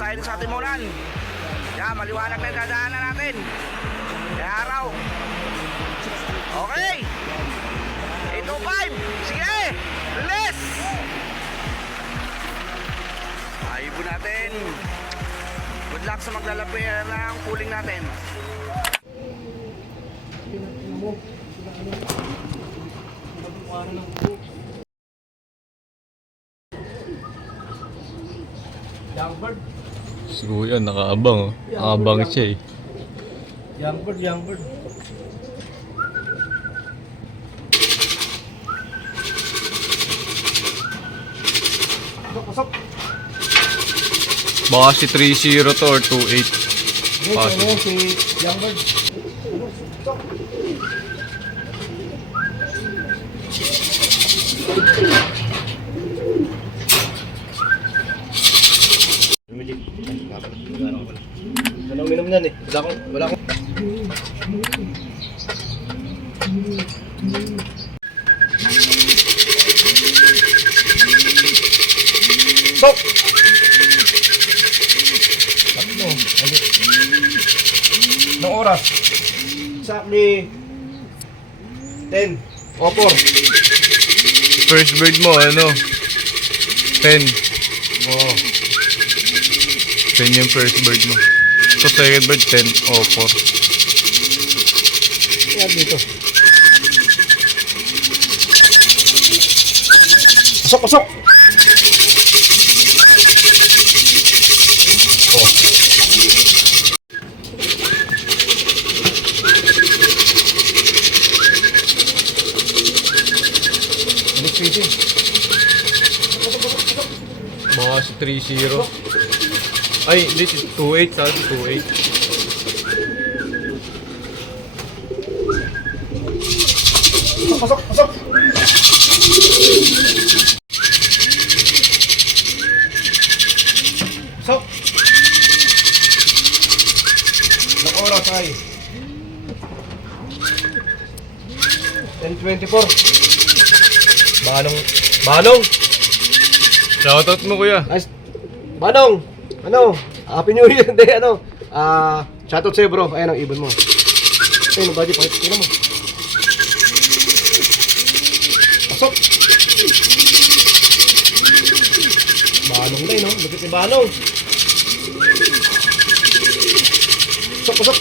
tayo sa Timonan. Yan, maliwanag na dadaanan natin. Kaya araw. Okay. 805. Sige. Release. Ayubo natin. Good luck sa maglalapit ng pooling natin. Youngbird. Si Kuya nakaabang, oh. Nakaabang siya eh. Youngbird. Pasok. Baka si 3-0 to or 2-8. Ano si Youngbird? Pasok. Walang minom nan eh. Wala akong. Stop! Tatlo. Anong oras? Exactly 10 o 4. First bird mo, ano? 10. Oh. 10 yung first bird mo. So second bird, 10 o 4. Yan dito. Pasok! Oh. Next fishing. Baka si 3-0. Ay, hindi. 2-8. Sabi 2-8. Pasok! Pasok! Ilang oras ay 10:24. Banong! Shoutout mo, Kuya. Nice. Banong! Happy New Year! Hindi, shoutout sa'yo bro. Ayan ang ibon mo. Ayun, buddy, pakita mo. Pasok! Banong na yun, no? Lupit ni Banong. Pasok!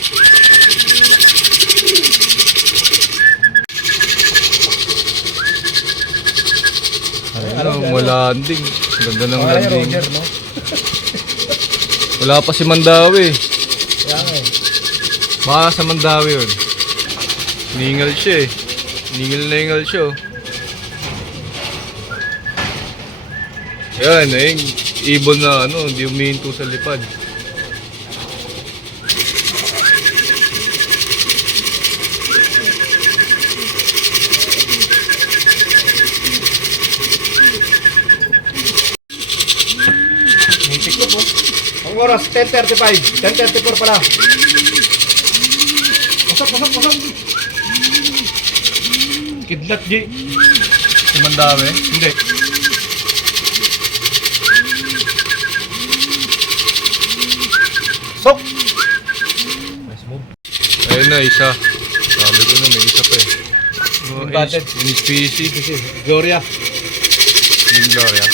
Ano, landing. Ganda ng Kaya landing. Roger, no? Wala pa si Mandawi. Kaya nga eh. Baka sa Mandawi yun. Ningal siya eh. Ningal siya oh. Yan eh. Ibon na ano, hindi umihinto sa lipad. Nitik ko po. Ang oras, 10:35. 10:34 pala. Pasok! Kidlat, G. Si Mandawi? Hindi. Sok! Nice move. Ayun na, isa. Sabi ko na, may isa pa eh. Inverted. In-species. Gloria. Yung Gloria.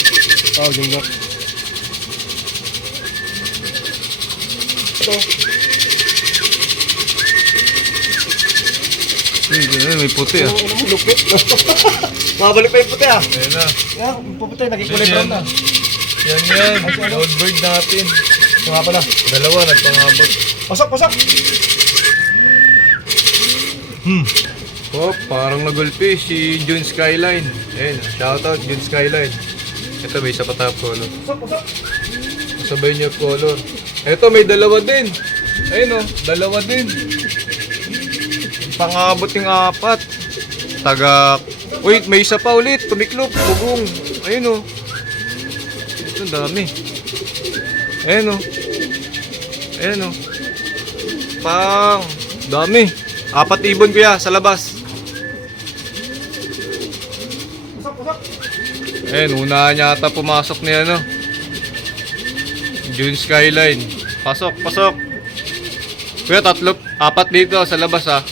Oh, Junggo. Ito. May puti ah. Ano mo, lupit. Mabalik pa yung puti ah. Ayun na. Yan, yung puti, naging kulay brown na. Yan. Loudbird natin. Ito nga pala. Dalawa, nagpangabot. Pasok! Oh, parang nagulpi si June Skyline. Ayun, shoutout June Skyline. Ito may isa pa top color. Pasok! Sabay niyo color. Ito may dalawa din. Ayun oh, dalawa din. Pangabot yung 4. Wait, may isa pa ulit. Tumiklop, bugong. Ayun oh. Ito dami. Ayun oh. Dami. 4 ibon kuya sa labas. Ayun, una niya ata pumasok ni June Skyline. Pasok, pasok. Kuya, apat dito sa labas ha.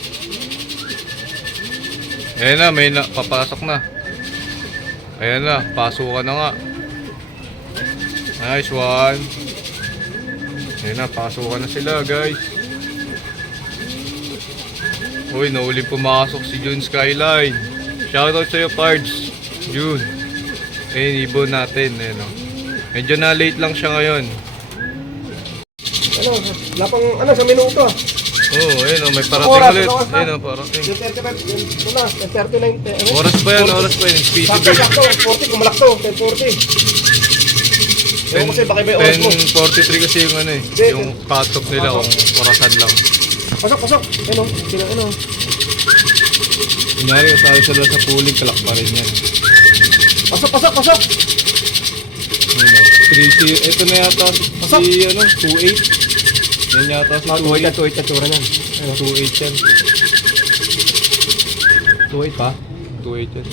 Ayan na, papasok na. Ayan na, pasukan na nga. Nice one. Ayan na, pasukan na sila guys. Uy, nauling pumasok si June Skyline. Shoutout sa'yo, Pards. June. Ayun, ibon natin. Ayan o. Medyo na late lang siya ngayon. Ano, lapang, ano, sa minuto ah. Oo, ayun o, may parating Oras, ulit. oras na. Ayun o, parating. Yung 35, yun na, 39, ano? Oras pa yan, oras pa yan. Speedy Sakto, bird. sakto, 40, kumalak to, 10:40. Ewan ko kasi, baka may oras mo. 10:43 kasi yung ano eh. Yung cut-off nila kung orasan lang. Pasok, pasok. Ano, sino, ano. Kunyari, tayo sila sa pooling, kalak pa rin yan. Pasok, pasok, pasok. Ayun o. 3-0. Ito na yata si, ano, 2-8. Yan yata si 2-8. 2-8 na tsura niyan. Ano, 2-8 yan. 2-8 pa? 2-8 yan.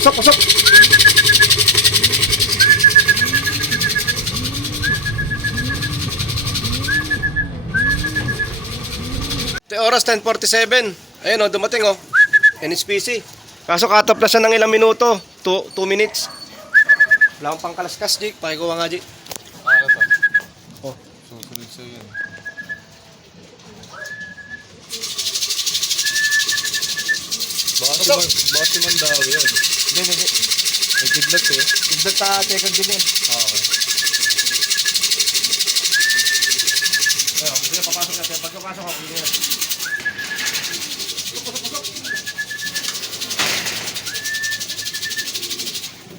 Pasok, pasok. Oras 10:47. Ayun o, dumating o. NSPC. Kaso cut-off na siya ng ilang minuto. 2 minutes. Wala akong pangkalaskas, Jake. Pakikuha nga, Jake. Ano to? Oh. Susunod sa'yo yan. Baka si Mandawi yan. Hindi, hindi. May kidlat eh. Kidlat ka, second din yan. Okay. Ayun, sige, papasok natin. Pagkapasok ako, hindi yan. Pasok, pasok, pasok.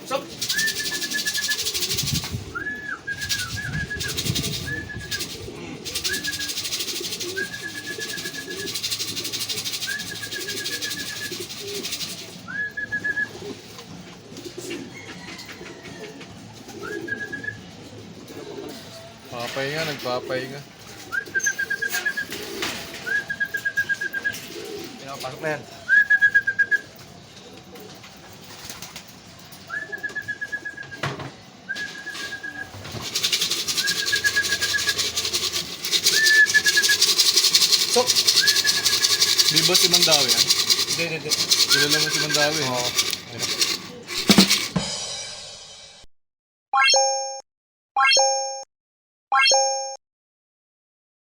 Pasok. Papahinga, nagpapahinga. Ayun, pasok na yan. Pasok. Di ba si Mandawi yan? Hindi, hindi, hindi. Kilala mo si Mandawi? Oo. Ayun.